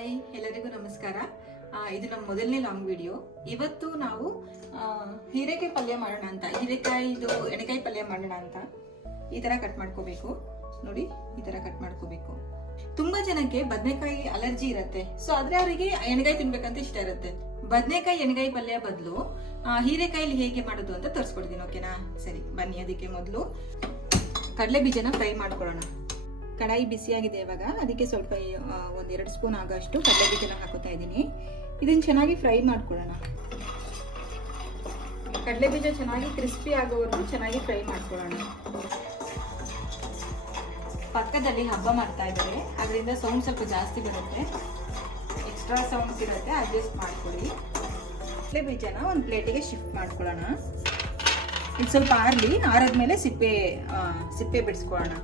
Hi ಎಲ್ಲರಿಗೂ ನಮಸ್ಕಾರ. ಇದು ನಮ್ಮ ಮೊದಲನೇ ಲಾಂಗ್ ವಿಡಿಯೋ. ಇವತ್ತು ನಾವು ಹೀರೆಕಾಯಿ ಪಲ್ಯ ಮಾಡೋಣ ಅಂತ, ಎಣ್ಣೆಕಾಯಿ ಪಲ್ಯ ಮಾಡೋಣ ಅಂತ. ಈ ತರ ಕಟ್ ಮಾಡ್ಕೋಬೇಕು ನೋಡಿ, ಈ ತರ ಕಟ್ ಮಾಡ್ಕೋಬೇಕು. ತುಂಬಾ ಜನಕ್ಕೆ ಬದನೆಕಾಯಿ ಅಲರ್ಜಿ ಇರುತ್ತೆ, ಸೊ ಆದ್ರೆ ಅವರಿಗೆ ಎಣ್ಣೆಕಾಯಿ ತಿನ್ಬೇಕಂತ ಇಷ್ಟ ಇರುತ್ತೆ. ಬದನೆಕಾಯಿ ಎಣ್ಣೆಕಾಯಿ ಪಲ್ಯ ಬದಲು ಹೀರೆಕಾಯಿಲಿ ಹೇಗೆ ಮಾಡೋದು ಅಂತ ತೋರಿಸ್ಕೊಡ್ತೀನಿ, ಓಕೆನಾ? ಸರಿ ಬನ್ನಿ. ಅದಕ್ಕೆ ಮೊದಲು ಕಡಲೆ ಬೀಜನ ಫ್ರೈ ಮಾಡ್ಕೊಳ್ಳೋಣ. ಕಡಾಯಿ ಬಿಸಿಯಾಗಿದೆ ಇವಾಗ, ಅದಕ್ಕೆ ಸ್ವಲ್ಪ 1-2 ಸ್ಪೂನ್ ಆಗೋಷ್ಟು ಕಡಲೆ ಬೀಜನ ಹಾಕೋತಾ ಇದ್ದೀನಿ. ಇದನ್ನ ಚೆನ್ನಾಗಿ ಫ್ರೈ ಮಾಡ್ಕೊಳ್ಳೋಣ. ಕಡಲೆ ಬೀಜ ಚೆನ್ನಾಗಿ ಕ್ರಿಸ್ಪಿ ಆಗೋವರೆಗೂ ಚೆನ್ನಾಗಿ ಫ್ರೈ ಮಾಡ್ಕೊಳ್ಳೋಣ. ಪಕ್ಕದಲ್ಲಿ ಹಬ್ಬ ಮಾಡ್ತಾ ಇದ್ದಾರೆ, ಅದರಿಂದ ಸೌಂಡ್ ಸ್ವಲ್ಪ ಜಾಸ್ತಿ ಬರುತ್ತೆ, ಎಕ್ಸ್ಟ್ರಾ ಸೌಂಡ್ಸ್ ಇರುತ್ತೆ, ಅಡ್ಜಸ್ಟ್ ಮಾಡ್ಕೊಳ್ಳಿ. ಕಡಲೆ ಬೀಜನ ಒಂದು ಪ್ಲೇಟಿಗೆ ಶಿಫ್ಟ್ ಮಾಡ್ಕೊಳ್ಳೋಣ. ಇದು ಸ್ವಲ್ಪ ಆರಾದ್ಮೇಲೆ ಸಿಪ್ಪೆ ಬಿಡಿಸ್ಕೊಳ್ಳೋಣ.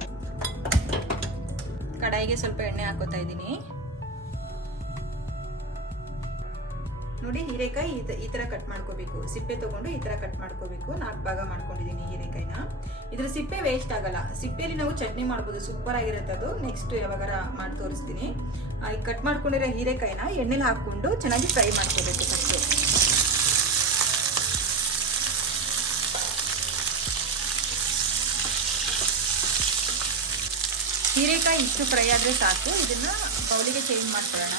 ಕಡಾಯಿಗೆ ಸ್ವಲ್ಪ ಎಣ್ಣೆ ಹಾಕೋತಾ ಇದ್ದೀನಿ ನೋಡಿ. ಹೀರೆಕಾಯಿ ಈ ತರ ಕಟ್ ಮಾಡ್ಕೋಬೇಕು. ಸಿಪ್ಪೆ ತಗೊಂಡು ಈ ತರ ಕಟ್ ಮಾಡ್ಕೋಬೇಕು. 4 ಭಾಗ ಮಾಡ್ಕೊಂಡಿದ್ದೀನಿ ಹೀರೆಕಾಯಿನ. ಇದ್ರ ಸಿಪ್ಪೆ ವೇಸ್ಟ್ ಆಗಲ್ಲ. ಸಿಪ್ಪೆಲಿ ನಾವು ಚಟ್ನಿ ಮಾಡ್ಬೋದು, ಸೂಪರ್ ಆಗಿರುತ್ತೆ ಅದು. ನೆಕ್ಸ್ಟ್ ಯಾವಾಗಾರ ಮಾಡಿ ತೋರಿಸ್ತೀನಿ. ಈ ಕಟ್ ಮಾಡ್ಕೊಂಡಿರೋ ಹೀರೆಕಾಯಿನ ಎಣ್ಣೆಲಿ ಹಾಕೊಂಡು ಚೆನ್ನಾಗಿ ಫ್ರೈ ಮಾಡ್ಕೋಬೇಕು ಫಸ್ಟ್. ಹೀರೆಕಾಯಿ ಇಷ್ಟು ಫ್ರೈ ಆದರೆ ಸಾಕು. ಇದನ್ನ ಬೌಲಿಗೆ ಚೇಂಜ್ ಮಾಡ್ಕೊಳ್ಳೋಣ.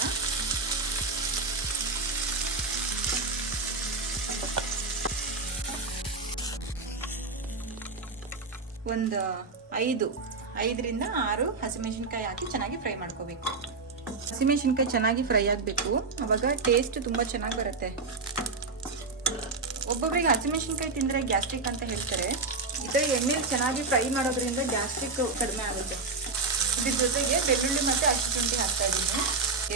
ಒಂದು 5ರಿಂದ 6 ಹಸಿಮೆಣಸಿನ್ಕಾಯಿ ಹಾಕಿ ಚೆನ್ನಾಗಿ ಫ್ರೈ ಮಾಡ್ಕೋಬೇಕು. ಹಸಿಮೆಣಸಿನ್ಕಾಯಿ ಚೆನ್ನಾಗಿ ಫ್ರೈ ಆಗಬೇಕು, ಅವಾಗ ಟೇಸ್ಟ್ ತುಂಬ ಚೆನ್ನಾಗಿ ಬರುತ್ತೆ. ಒಬ್ಬೊಬ್ಬರಿಗೆ ಹಸಿಮೆಣಸಿನ್ಕಾಯಿ ತಿಂದರೆ ಗ್ಯಾಸ್ಟ್ರಿಕ್ ಅಂತ ಹೇಳ್ತಾರೆ. ಇದರ ಎಣ್ಣೆಲಿ ಚೆನ್ನಾಗಿ ಫ್ರೈ ಮಾಡೋದ್ರಿಂದ ಗ್ಯಾಸ್ಟ್ರಿಕ್ ಕಡಿಮೆ ಆಗುತ್ತೆ. ಇದ್ರ ಜೊತೆಗೆ ಬೆಳ್ಳುಳ್ಳಿ ಮತ್ತು ಅರಿಶಿನ ಹಾಕ್ತಾ ಇದ್ದೀನಿ.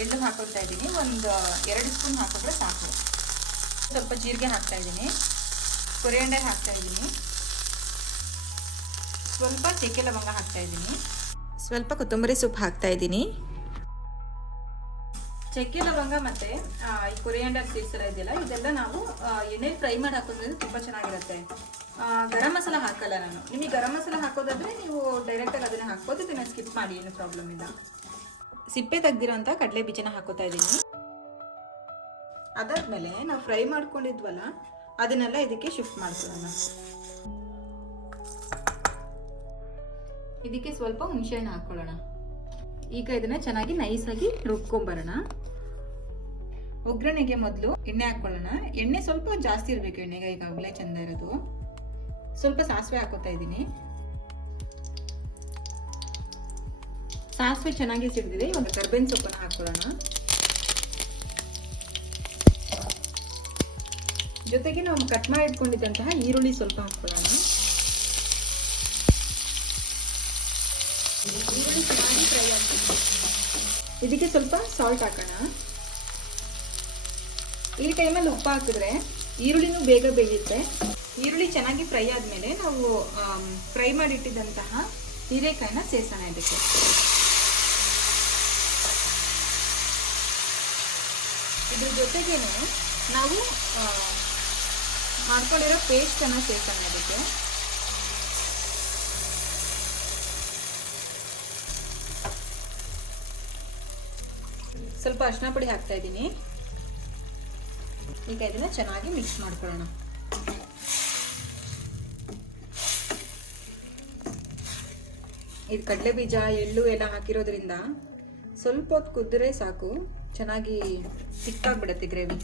ಎಳ್ಳು ಹಾಕೋತಾ ಇದ್ದೀನಿ. ಒಂದು 2 ಸ್ಪೂನ್ ಹಾಕಿದ್ರೆ ಸಾಕು. ಸ್ವಲ್ಪ ಜೀರಿಗೆ ಹಾಕ್ತಾ ಇದ್ದೀನಿ, ಕೊರಿಯಾಂಡರ್ ಹಾಕ್ತಾ ಇದ್ದೀನಿ, ಸ್ವಲ್ಪ ಚಕ್ಕೆ ಲವಂಗ ಹಾಕ್ತಾ ಇದ್ದೀನಿ, ಸ್ವಲ್ಪ ಕೊತ್ತಂಬರಿ ಸೊಪ್ಪು ಹಾಕ್ತಾ ಇದ್ದೀನಿ. ಚಕ್ಕೆ ಲವಂಗ ಮತ್ತೆ ಈ ಕೊರಿಯಾಂಡರ್ ಸೀಡ್ಸ್ ಎಲ್ಲ ಇದೆಯಲ್ಲ, ಇದೆಲ್ಲ ನಾವು ಎಣ್ಣೆಲಿ ಫ್ರೈ ಮಾಡಿ ಹಾಕೋದ್ರಿಂದ ತುಂಬ ಚೆನ್ನಾಗಿರುತ್ತೆ. ಗರಂ ಮಸಾಲ ಹಾಕಲ್ಲ ನಾನು. ನಿಮಗೆ ಗರಂ ಮಸಾಲ ಹಾಕೋದಾದ್ರೆ ನೀವು ಡೈರೆಕ್ಟಾಗಿ ಅದನ್ನ ಹಾಕ್ಬೋದು, ಇದನ್ನ ಸ್ಕಿಪ್ ಮಾಡಿ, ಏನು ಪ್ರಾಬ್ಲಮ್ ಇಲ್ಲ. ಸಿಪ್ಪೆ ತೆಗ್ದಿರೋಂಥ ಕಡಲೆ ಬೀಜನ ಹಾಕೋತಾ ಇದ್ದೀನಿ. ಅದಾದ್ಮೇಲೆ ನಾವು ಫ್ರೈ ಮಾಡ್ಕೊಂಡಿದ್ವಲ್ಲ, ಅದನ್ನೆಲ್ಲ ಇದಕ್ಕೆ ಶಿಫ್ಟ್ ಮಾಡ್ಕೊಳ್ಳೋಣ. ಇದಕ್ಕೆ ಸ್ವಲ್ಪ ಹುಣಸೆಹಣ್ಣು ಹಾಕೊಳ್ಳೋಣ. ಈಗ ಇದನ್ನ ಚೆನ್ನಾಗಿ ನೈಸಾಗಿ ರುಬ್ಕೊಂಬರೋಣ. ಒಗ್ಗರಣೆಗೆ ಮೊದಲು ಎಣ್ಣೆ ಹಾಕೊಳ್ಳೋಣ. ಎಣ್ಣೆ ಸ್ವಲ್ಪ ಜಾಸ್ತಿ ಇರಬೇಕು, ಎಣ್ಣೆಗೆ ಈಗಾಗಲೇ ಚಂದ ಇರೋದು. ಸ್ವಲ್ಪ ಸಾಸಿವೆ ಹಾಕೋತಾ ಇದ್ದೀನಿ. ಸಾಸಿವೆ ಚೆನ್ನಾಗಿ ಸಿಡಿದಿದೆ. ಇವಾಗ ಕರ್ಬೇವಿನ ಸೊಪ್ಪನ್ನು ಹಾಕೊಳ್ಳೋಣ. ಜೊತೆಗೆ ನಾವು ಕಟ್ ಮಾಡಿ ಇಟ್ಕೊಂಡಿದ್ದಂತಹ ಈರುಳ್ಳಿ ಸ್ವಲ್ಪ ಹಾಕೊಳ್ಳೋಣ. ಈರುಳ್ಳಿ ಚೆನ್ನಾಗಿ ಫ್ರೈ ಆಗ್ತದೆ. ಇದಕ್ಕೆ ಸ್ವಲ್ಪ ಸಾಲ್ಟ್ ಹಾಕೋಣ. ಈ ಟೈಮಲ್ಲಿ ಉಪ್ಪು ಹಾಕಿದ್ರೆ ಈರುಳ್ಳಿನೂ ಬೇಗ ಬೇಯುತ್ತೆ. ಈರುಳ್ಳಿ ಚೆನ್ನಾಗಿ ಫ್ರೈ ಆದಮೇಲೆ ನಾವು ಫ್ರೈ ಮಾಡಿಟ್ಟಿದ್ದಂತಹ ಹೀರೆಕಾಯಿನ ಸೇರಿಸೋಣ ಇದಕ್ಕೆ. ಇದ್ರ ಜೊತೆಗೇನೆ ನಾವು ಮಾಡ್ಕೊಂಡಿರೋ ಪೇಸ್ಟನ್ನು ಸೇರಿಸೋಣ ಇದಕ್ಕೆ. ಸ್ವಲ್ಪ ಅರಿಶಿನ ಪುಡಿ ಹಾಕ್ತಾ ಇದ್ದೀನಿ. ಈಗ ಇದನ್ನ ಚೆನ್ನಾಗಿ ಮಿಕ್ಸ್ ಮಾಡ್ಕೊಳ್ಳೋಣ. ಇದು ಕಡಲೆ ಬೀಜ ಎಳ್ಳು ಎಲ್ಲ ಹಾಕಿರೋದ್ರಿಂದ ಸ್ವಲ್ಪ ಹೊತ್ತು ಕುದ್ರೆ ಸಾಕು, ಚೆನ್ನಾಗಿ ತಿಕ್ಕಾಗ್ಬಿಡತ್ತೆ ಗ್ರೇವಿ.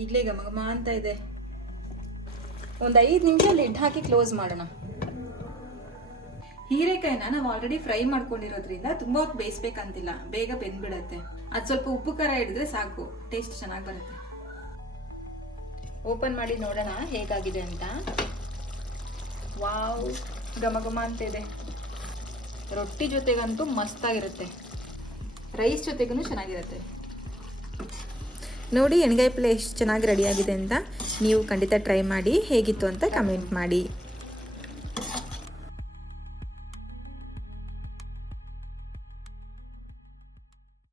ಈಗಲೇ ಘಮ ಅಂತ ಇದೆ. ಒಂದು 5 ನಿಮಿಷ ಲಿಡ್ ಹಾಕಿ ಕ್ಲೋಸ್ ಮಾಡೋಣ. ಹೀರೆಕಾಯಿನ ನಾವು ಆಲ್ರೆಡಿ ಫ್ರೈ ಮಾಡ್ಕೊಂಡಿರೋದ್ರಿಂದ ತುಂಬಾ ಹೊತ್ತು ಬೇಯಿಸ್ಬೇಕಂತಿಲ್ಲ, ಬೇಗ ಬೆಂದ್ಬಿಡತ್ತೆ. ಅದು ಸ್ವಲ್ಪ ಉಪ್ಪು ಖಾರ ಹಿಡಿದ್ರೆ ಸಾಕು, ಟೇಸ್ಟ್ ಚೆನ್ನಾಗಿ ಬರುತ್ತೆ. ಓಪನ್ ಮಾಡಿ ನೋಡೋಣ ಹೇಗಾಗಿದೆ ಅಂತ. ವಾವ್, ಘಮ ಅಂತ ಇದೆ. ರೊಟ್ಟಿ ಜೊತೆಗಂತೂ ಮಸ್ತಾಗಿರುತ್ತೆ, ರೈಸ್ ಜೊತೆಗೂ ಚೆನ್ನಾಗಿರುತ್ತೆ. ನೋಡಿ ಎಣ್ಣೆಕಾಯಿ ಪಲ್ಯ ಎಷ್ಟು ಚೆನ್ನಾಗಿ ರೆಡಿಯಾಗಿದೆ ಅಂತ. ನೀವು ಖಂಡಿತ ಟ್ರೈ ಮಾಡಿ, ಹೇಗಿತ್ತು ಅಂತ ಕಮೆಂಟ್ ಮಾಡಿ.